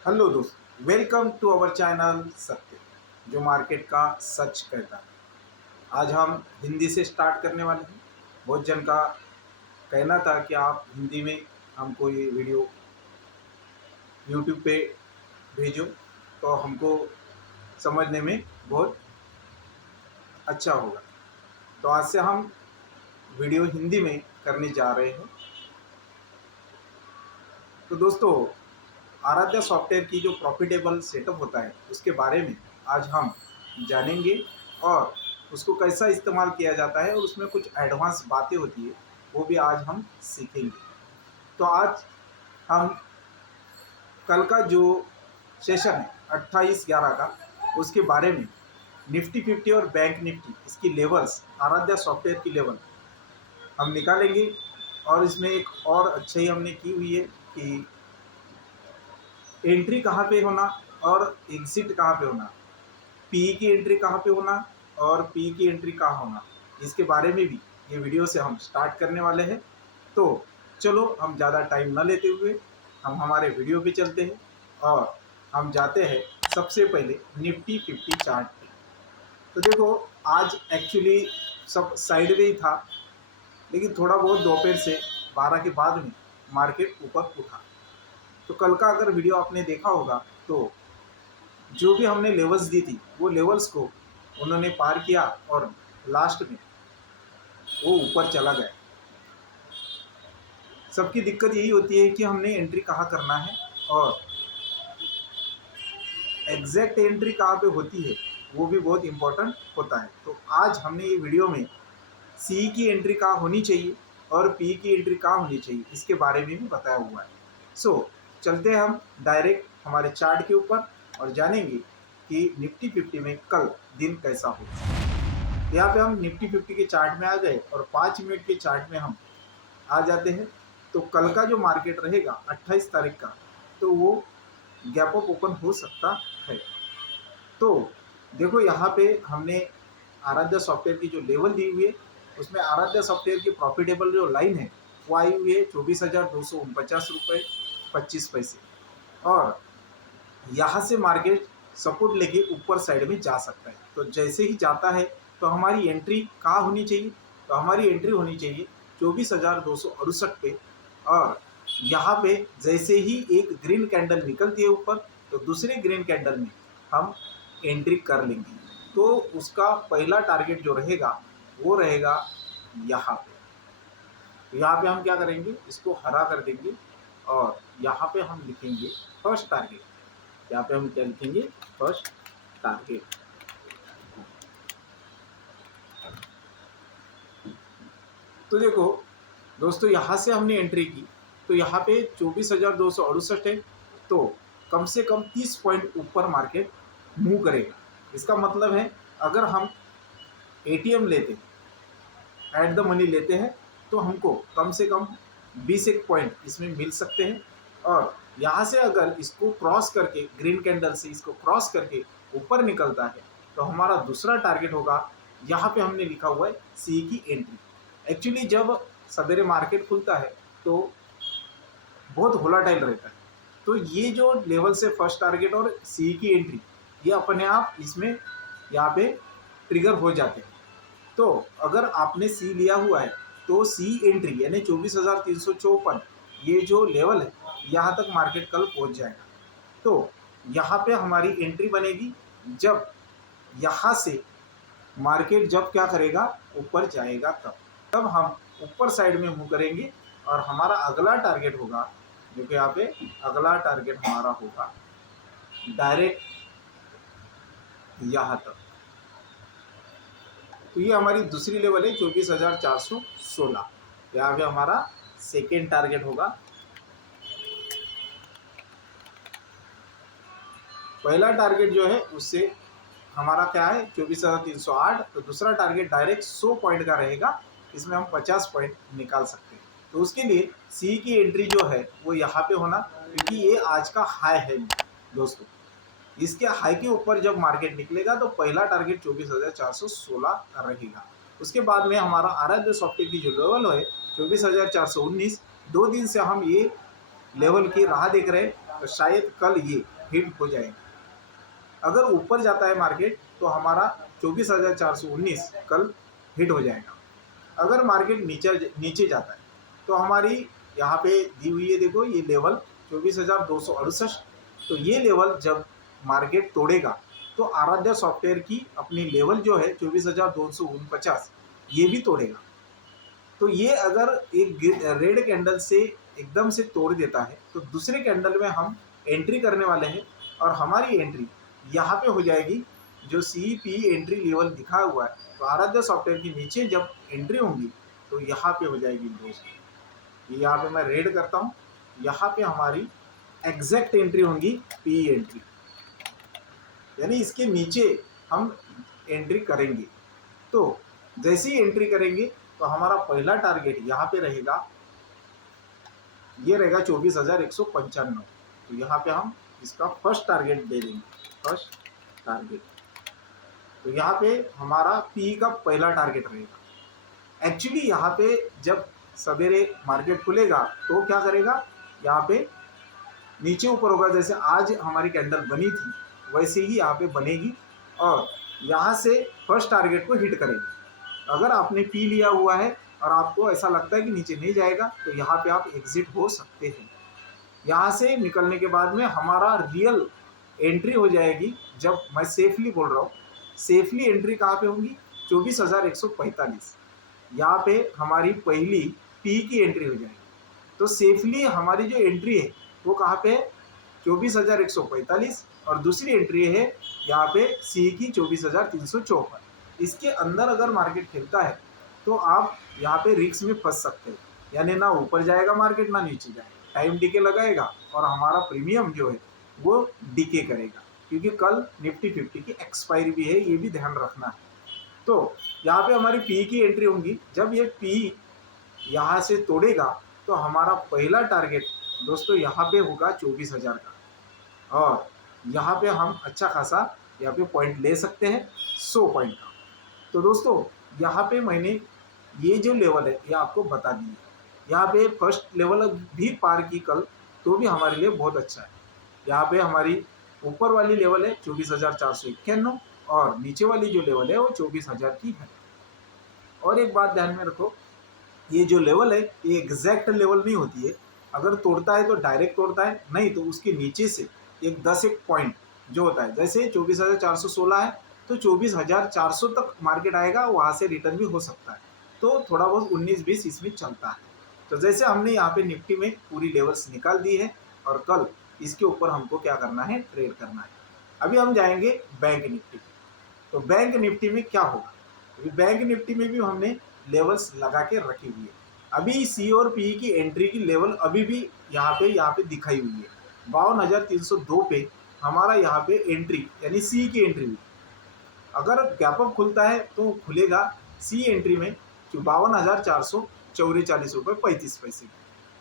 Hello दोस्त, welcome to our channel सत्य, जो मार्केट का सच कहता है। आज हम हिंदी से स्टार्ट करने वाले हैं। बहुत जन का कहना था कि आप हिंदी में हमको ये वीडियो यूट्यूब पे भेजो, तो हमको समझने में बहुत अच्छा होगा। तो आज से हम वीडियो हिंदी में करने जा रहे हैं। तो दोस्तों, आराध्या सॉफ्टवेयर की जो प्रॉफिटेबल सेटअप होता है उसके बारे में आज हम जानेंगे, और उसको कैसा इस्तेमाल किया जाता है और उसमें कुछ एडवांस बातें होती है वो भी आज हम सीखेंगे। तो आज हम कल का जो सेशन है 28/11 का, उसके बारे में निफ्टी 50 और बैंक निफ्टी इसकी लेवल्स, आराध्या सॉफ्टवेयर की लेवल हम निकालेंगे। और इसमें एक और अच्छाई हमने की हुई है कि एंट्री कहाँ पे होना और एग्जिट कहाँ पे होना, पी की एंट्री कहाँ पे होना और पी की एंट्री कहाँ होना, इसके बारे में भी ये वीडियो से हम स्टार्ट करने वाले हैं। तो चलो हम ज़्यादा टाइम न लेते हुए हम हमारे वीडियो पे चलते हैं और हम जाते हैं सबसे पहले निफ्टी 50 चार्ट पे। तो देखो, आज एक्चुअली सब साइड में ही था, लेकिन थोड़ा बहुत दोपहर से 12 के बाद में मार्केट ऊपर उठा। तो कल का अगर वीडियो आपने देखा होगा तो जो भी हमने लेवल्स दी थी वो लेवल्स को उन्होंने पार किया और लास्ट में वो ऊपर चला गया। सबकी दिक्कत यही होती है कि हमने एंट्री कहाँ करना है और एग्जैक्ट एंट्री कहाँ पे होती है, वो भी बहुत इम्पोर्टेंट होता है। तो आज हमने ये वीडियो में सी की एंट्री कहाँ होनी चाहिए और पी की एंट्री कहाँ होनी चाहिए इसके बारे में भी बताया हुआ है। सो चलते हैं हम डायरेक्ट हमारे चार्ट के ऊपर और जानेंगे कि निफ्टी 50 में कल दिन कैसा होगा। यहाँ पे हम निफ्टी 50 के चार्ट में आ गए और 5 मिनट के चार्ट में हम आ जाते हैं। तो कल का जो मार्केट रहेगा 28 तारीख का, तो वो गैप अप ओपन हो सकता है। तो देखो, यहाँ पे हमने आराध्या सॉफ्टवेयर की जो लेवल दी हुई है उसमें आराध्या सॉफ्टवेयर की प्रॉफिटेबल जो लाइन है वो आई हुई है 24,249 रुपये 25 पैसे। और यहाँ से मार्केट सपोर्ट लेके ऊपर साइड में जा सकता है। तो जैसे ही जाता है तो हमारी एंट्री कहाँ होनी चाहिए, तो हमारी एंट्री होनी चाहिए 24,268 पे। और यहाँ पे जैसे ही एक ग्रीन कैंडल निकलती है ऊपर, तो दूसरे ग्रीन कैंडल में हम एंट्री कर लेंगे। तो उसका पहला टारगेट जो रहेगा वो रहेगा यहाँ पे। तो यहाँ पे हम क्या करेंगे, इसको हरा कर देंगे और यहाँ पे हम लिखेंगे फर्स्ट टारगेट। यहाँ पे हम क्या लिखेंगे, फर्स्ट टारगेट। तो देखो दोस्तों, यहाँ से हमने एंट्री की तो यहाँ पे 24,268 है। तो कम से कम 30 पॉइंट ऊपर मार्केट मूव करेगा। इसका मतलब है अगर हम एटीएम लेते हैं, एट द मनी लेते हैं, तो हमको कम से कम 20 एक पॉइंट इसमें मिल सकते हैं। और यहाँ से अगर इसको क्रॉस करके, ग्रीन कैंडल से इसको क्रॉस करके ऊपर निकलता है, तो हमारा दूसरा टारगेट होगा, यहाँ पे हमने लिखा हुआ है सी की एंट्री। एक्चुअली जब सवेरे मार्केट खुलता है तो बहुत वोलाटाइल रहता है। तो ये जो लेवल से फर्स्ट टारगेट और सी की एंट्री, ये अपने आप इसमें यहाँ पे ट्रिगर हो जाते हैं। तो अगर आपने सी लिया हुआ है तो सी एंट्री यानी 24,354 ये जो लेवल है, यहाँ तक मार्केट कल पहुँच जाएगा। तो यहाँ पे हमारी एंट्री बनेगी जब यहाँ से मार्केट जब क्या करेगा, ऊपर जाएगा, तब हम ऊपर साइड में मूव करेंगे। और हमारा अगला टारगेट होगा, जो कि यहाँ पे अगला टारगेट हमारा होगा डायरेक्ट यहाँ तक। तो ये हमारी दूसरी लेवल है 24,416। यहाँ पे हमारा सेकेंड टारगेट होगा। पहला टारगेट जो है उससे हमारा क्या है 24,308। तो दूसरा टारगेट डायरेक्ट 100 पॉइंट का रहेगा, इसमें हम 50 पॉइंट निकाल सकते हैं। तो उसके लिए सी की एंट्री जो है वो यहाँ पे होना, क्योंकि ये आज का हाई है दोस्तों। इसके हाई के ऊपर जब मार्केट निकलेगा तो पहला टारगेट 24,416 रहेगा। उसके बाद में हमारा आराध्य सॉफ्टवेयर की जो लेवल है 24,419। 2 दिन से हम ये लेवल की राह देख रहे हैं तो शायद कल ये हिट हो जाएगा। अगर ऊपर जाता है मार्केट तो हमारा 24,419 कल हिट हो जाएगा। अगर मार्केट नीचे नीचे जाता है तो हमारी यहाँ पे दी हुई है, देखो ये लेवल 24,268। तो ये लेवल जब मार्केट तोड़ेगा तो आराध्या सॉफ्टवेयर की अपनी लेवल जो है 24,249 ये भी तोड़ेगा। तो ये अगर एक रेड कैंडल से एकदम से तोड़ देता है तो दूसरे कैंडल में हम एंट्री करने वाले हैं, और हमारी एंट्री यहाँ पे हो जाएगी जो CP एंट्री लेवल दिखा हुआ है। तो आराध्या सॉफ्टवेयर के नीचे जब एंट्री होंगी तो यहाँ पे हो जाएगी दोस्तों, ये यहाँ पे मैं रेड करता हूँ, यहाँ पे हमारी एग्जैक्ट एंट्री होंगी PE एंट्री, यानी इसके नीचे हम एंट्री करेंगे। तो जैसे ही एंट्री करेंगे तो हमारा पहला टारगेट यहाँ पे रहेगा, ये रहेगा 24,195। तो यहाँ पे हम इसका फर्स्ट टारगेट दे देंगे, फर्स्ट टारगेट। तो यहाँ पे हमारा PE का पहला टारगेट रहेगा। एक्चुअली यहाँ पे जब सवेरे मार्केट खुलेगा तो क्या करेगा, यहाँ पे नीचे ऊपर होगा, जैसे आज हमारी कैंडल बनी थी वैसे ही यहाँ पे बनेगी, और यहाँ से फर्स्ट टारगेट को हिट करेगी। अगर आपने पी लिया हुआ है और आपको ऐसा लगता है कि नीचे नहीं जाएगा तो यहाँ पे आप एग्जिट हो सकते हैं। यहाँ से निकलने के बाद में हमारा रियल एंट्री हो जाएगी, जब मैं सेफली बोल रहा हूँ, सेफली एंट्री कहाँ पे होगी, 24,145। यहाँ पे हमारी पहली पी की एंट्री हो जाएगी। तो सेफली हमारी जो एंट्री है वो कहाँ पे है, 24,145, और दूसरी एंट्री है यहाँ पे सी की 24,354। इसके अंदर अगर मार्केट खेलता है तो आप यहाँ पे रिस्क में फंस सकते हैं, यानी ना ऊपर जाएगा मार्केट ना नीचे जाएगा, टाइम डीके लगाएगा और हमारा प्रीमियम जो है वो डीके करेगा, क्योंकि कल निफ्टी 50 की एक्सपायरी भी है, ये भी ध्यान रखना है। तो यहाँ पे हमारी पी की एंट्री होंगी, जब ये पी यहाँ से तोड़ेगा तो हमारा पहला टारगेट दोस्तों यहाँ पे होगा 24,000 का, और यहाँ पे हम अच्छा खासा यहाँ पे पॉइंट ले सकते हैं 100 पॉइंट का। तो दोस्तों यहाँ पे मैंने ये जो लेवल है ये आपको बता दी है। यहाँ पे फर्स्ट लेवल भी पार की कल तो भी हमारे लिए बहुत अच्छा है। यहाँ पे हमारी ऊपर वाली लेवल है 24,491, और नीचे वाली जो लेवल है वो 24,000 की है। और एक बात ध्यान में रखो, ये जो लेवल है ये एग्जैक्ट लेवल नहीं होती है, अगर तोड़ता है तो डायरेक्ट तोड़ता है, नहीं तो उसके नीचे से एक 10 पॉइंट जो होता है, जैसे 24,416 है तो 24,400 तक मार्केट आएगा, वहाँ से रिटर्न भी हो सकता है। तो थोड़ा बहुत 19-20 इसमें चलता है। तो जैसे हमने यहाँ पे निफ्टी में पूरी लेवल्स निकाल दी है, और कल इसके ऊपर हमको क्या करना है, ट्रेड करना है। अभी हम जाएंगे बैंक निफ्टी। तो बैंक निफ्टी में क्या होगा, अभी बैंक निफ्टी में भी हमने लेवल्स लगा के रखी हुई है। अभी सी और पी की एंट्री की लेवल अभी भी यहाँ पे दिखाई हुई है। 52,302 पे हमारा यहाँ पे एंट्री यानी सी की एंट्री हुई। अगर गैप अप खुलता है तो खुलेगा सी एंट्री में 52,444 रुपये 35 पैसे,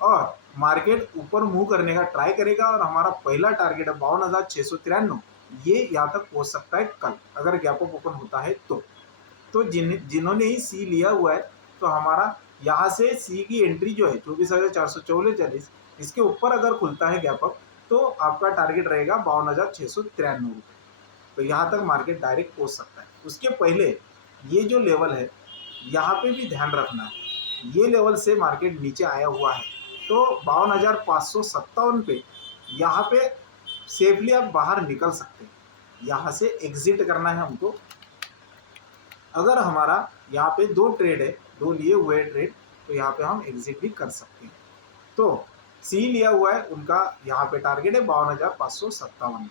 और मार्केट ऊपर मूव करने का ट्राई करेगा, और हमारा पहला टारगेट है 52,693, ये यहाँ तक पहुँच सकता है कल अगर गैप अप ओपन होता है तो जिन्होंने ही सी लिया हुआ है तो हमारा यहाँ से सी की एंट्री जो है 24,444, इसके ऊपर अगर खुलता है गैप अप तो आपका टारगेट रहेगा 52,693 रुपये। तो यहाँ तक मार्केट डायरेक्ट पहुँच सकता है। उसके पहले ये जो लेवल है यहाँ पे भी ध्यान रखना है, ये लेवल से मार्केट नीचे आया हुआ है, तो 52,557 पे यहाँ पे सेफली आप बाहर निकल सकते हैं, यहाँ से एग्जिट करना है हमको। अगर हमारा यहाँ पे 2 ट्रेड है, 2 लिए हुए ट्रेड, तो यहाँ पे हम एग्जिट भी कर सकते हैं। तो सी लिया हुआ है उनका यहाँ पे टारगेट है 52,557।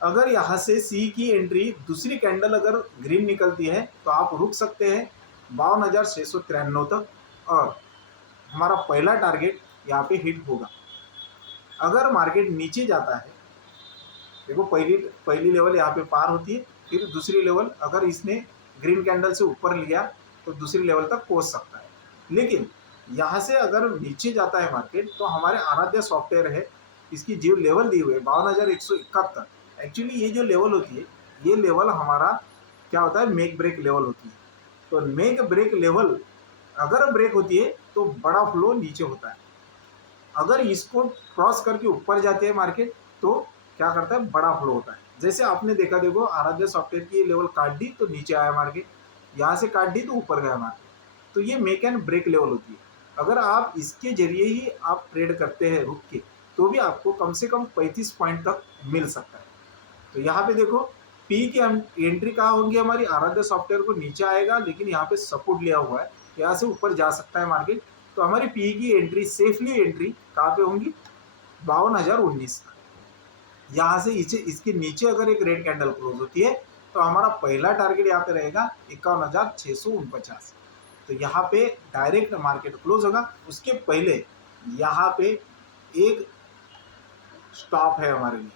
अगर यहाँ से सी की एंट्री दूसरी कैंडल अगर ग्रीन निकलती है तो आप रुक सकते हैं 52,693 तक, और हमारा पहला टारगेट यहाँ पे हिट होगा। अगर मार्केट नीचे जाता है, देखो पहली लेवल यहाँ पे पार होती है, फिर दूसरी लेवल अगर इसने ग्रीन कैंडल से ऊपर लिया तो दूसरी लेवल तक पहुँच सकता है। लेकिन यहाँ से अगर नीचे जाता है मार्केट तो हमारे आराध्या सॉफ्टवेयर है, इसकी जो लेवल दी हुई है 52,171। एक्चुअली ये जो लेवल होती है ये लेवल हमारा क्या होता है, मेक ब्रेक लेवल होती है। तो मेक ब्रेक लेवल अगर ब्रेक होती है तो बड़ा फ्लो नीचे होता है, अगर इसको क्रॉस करके ऊपर जाते हैं मार्केट तो क्या करता है, बड़ा फ्लो होता है। जैसे आपने देखा, देखो आराध्य सॉफ्टवेयर की लेवल काट दी तो नीचे आया मार्केट, यहाँ से काट दी तो ऊपर गया मार्केट। तो ये मेक एंड ब्रेक लेवल होती है। अगर आप इसके जरिए ही आप ट्रेड करते हैं रुक के, तो भी आपको कम से कम 35 पॉइंट तक मिल सकता है। तो यहाँ पे देखो पी की एंट्री कहाँ होगी हमारी, आराध्य सॉफ्टवेयर को नीचे आएगा, लेकिन यहाँ पे सपोर्ट लिया हुआ है, यहाँ से ऊपर जा सकता है मार्केट। तो हमारी पी की एंट्री, सेफली एंट्री कहाँ पे होंगी, 52,019। यहाँ से इसके नीचे अगर एक रेड कैंडल क्लोज होती है तो हमारा पहला टारगेट यहाँ पे रहेगा 51,649। तो यहाँ पे डायरेक्ट मार्केट क्लोज होगा, उसके पहले यहाँ पे एक स्टॉप है हमारे लिए,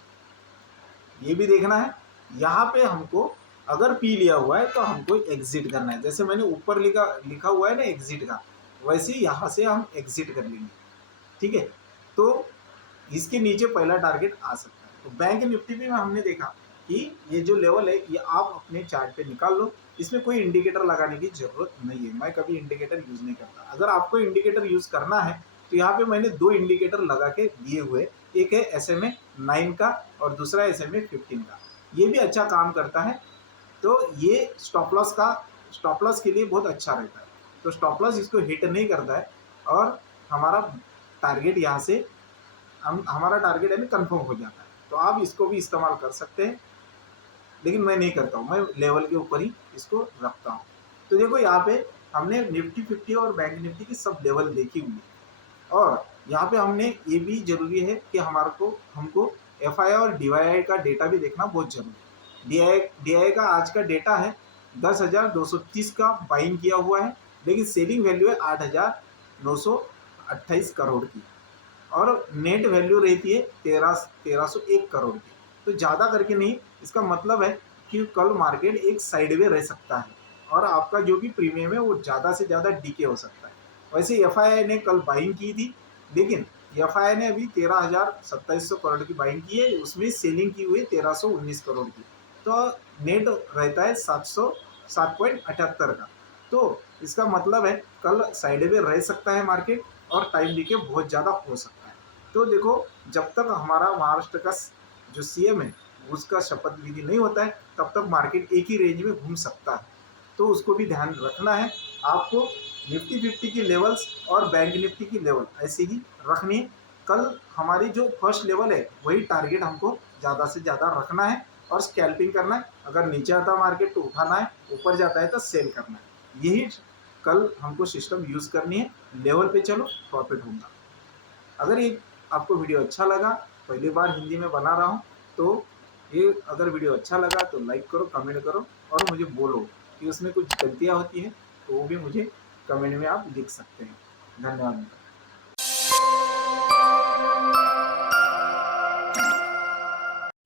ये भी देखना है। यहाँ पे हमको अगर पी लिया हुआ है तो हमको एग्जिट करना है। जैसे मैंने ऊपर लिखा हुआ है ना एग्जिट का, वैसे ही यहाँ से हम एग्जिट कर लेंगे। ठीक है, तो इसके नीचे पहला टारगेट आ सकता है। तो बैंक निफ्टी में हमने देखा कि ये जो लेवल है ये आप अपने चार्ट पे निकाल लो, इसमें कोई इंडिकेटर लगाने की जरूरत नहीं है। मैं कभी इंडिकेटर यूज नहीं करता। अगर आपको इंडिकेटर यूज करना है तो यहाँ पे मैंने 2 इंडिकेटर लगा के दिए हुए, एक है SMA 9 का और दूसरा SMA 15 का। ये भी अच्छा काम करता है। तो ये स्टॉप लॉस के लिए बहुत अच्छा रहता है। तो स्टॉप लॉस इसको हिट नहीं करता है और हमारा टारगेट यहाँ से हमारा टारगेट यानी कंफर्म हो जाता है। तो आप इसको भी इस्तेमाल कर सकते हैं, लेकिन मैं नहीं करता हूँ, मैं लेवल के ऊपर ही इसको रखता हूँ। तो देखो यहाँ पे हमने निफ्टी 50 और बैंक निफ्टी की सब लेवल देखी हुई है। और यहाँ पे हमने ये भी जरूरी है कि हमको FI और DII का डेटा भी देखना बहुत जरूरी है। DII का आज का डेटा है 10,230 का बाइंग किया हुआ है, लेकिन सेलिंग वैल्यू है 8,928 करोड़ की, और नेट वैल्यू रहती है 1301 करोड़ की। तो ज़्यादा करके नहीं, इसका मतलब है कि कल मार्केट एक साइडवे रह सकता है और आपका जो भी प्रीमियम है वो ज़्यादा से ज़्यादा डीके हो सकता है। वैसे FII ने कल बाइंग की थी, लेकिन FII ने अभी 13,2700 करोड़ की बाइंग की है, उसमें सेलिंग की हुई है 1319 करोड़ की। तो नेट रहता है 707.78 का। तो इसका मतलब है कल साइडवे रह सकता है मार्केट और टाइम डीके बहुत ज़्यादा हो सकता है। तो देखो, जब तक हमारा महाराष्ट्र का जो CM है उसका शपथ विधि नहीं होता है तब तक मार्केट एक ही रेंज में घूम सकता है। तो उसको भी ध्यान रखना है आपको। निफ्टी 50 की लेवल्स और बैंक निफ्टी की लेवल ऐसे ही रखनी है। कल हमारी जो फर्स्ट लेवल है वही टारगेट हमको ज़्यादा से ज़्यादा रखना है और स्कैल्पिंग करना है। अगर नीचे आता है मार्केट तो उठाना है, ऊपर जाता है तो सेल करना है। यही कल हमको सिस्टम यूज़ करनी है। लेवल पे चलो, प्रॉफिट होगा। अगर ये आपको वीडियो अच्छा लगा, पहली बार हिंदी में बना रहा हूँ, तो ये अगर वीडियो अच्छा लगा तो लाइक करो, कमेंट करो और मुझे बोलो कि उसमें कुछ गलतियाँ होती हैं तो वो भी मुझे कमेंट में आप लिख सकते हैं। धन्यवाद।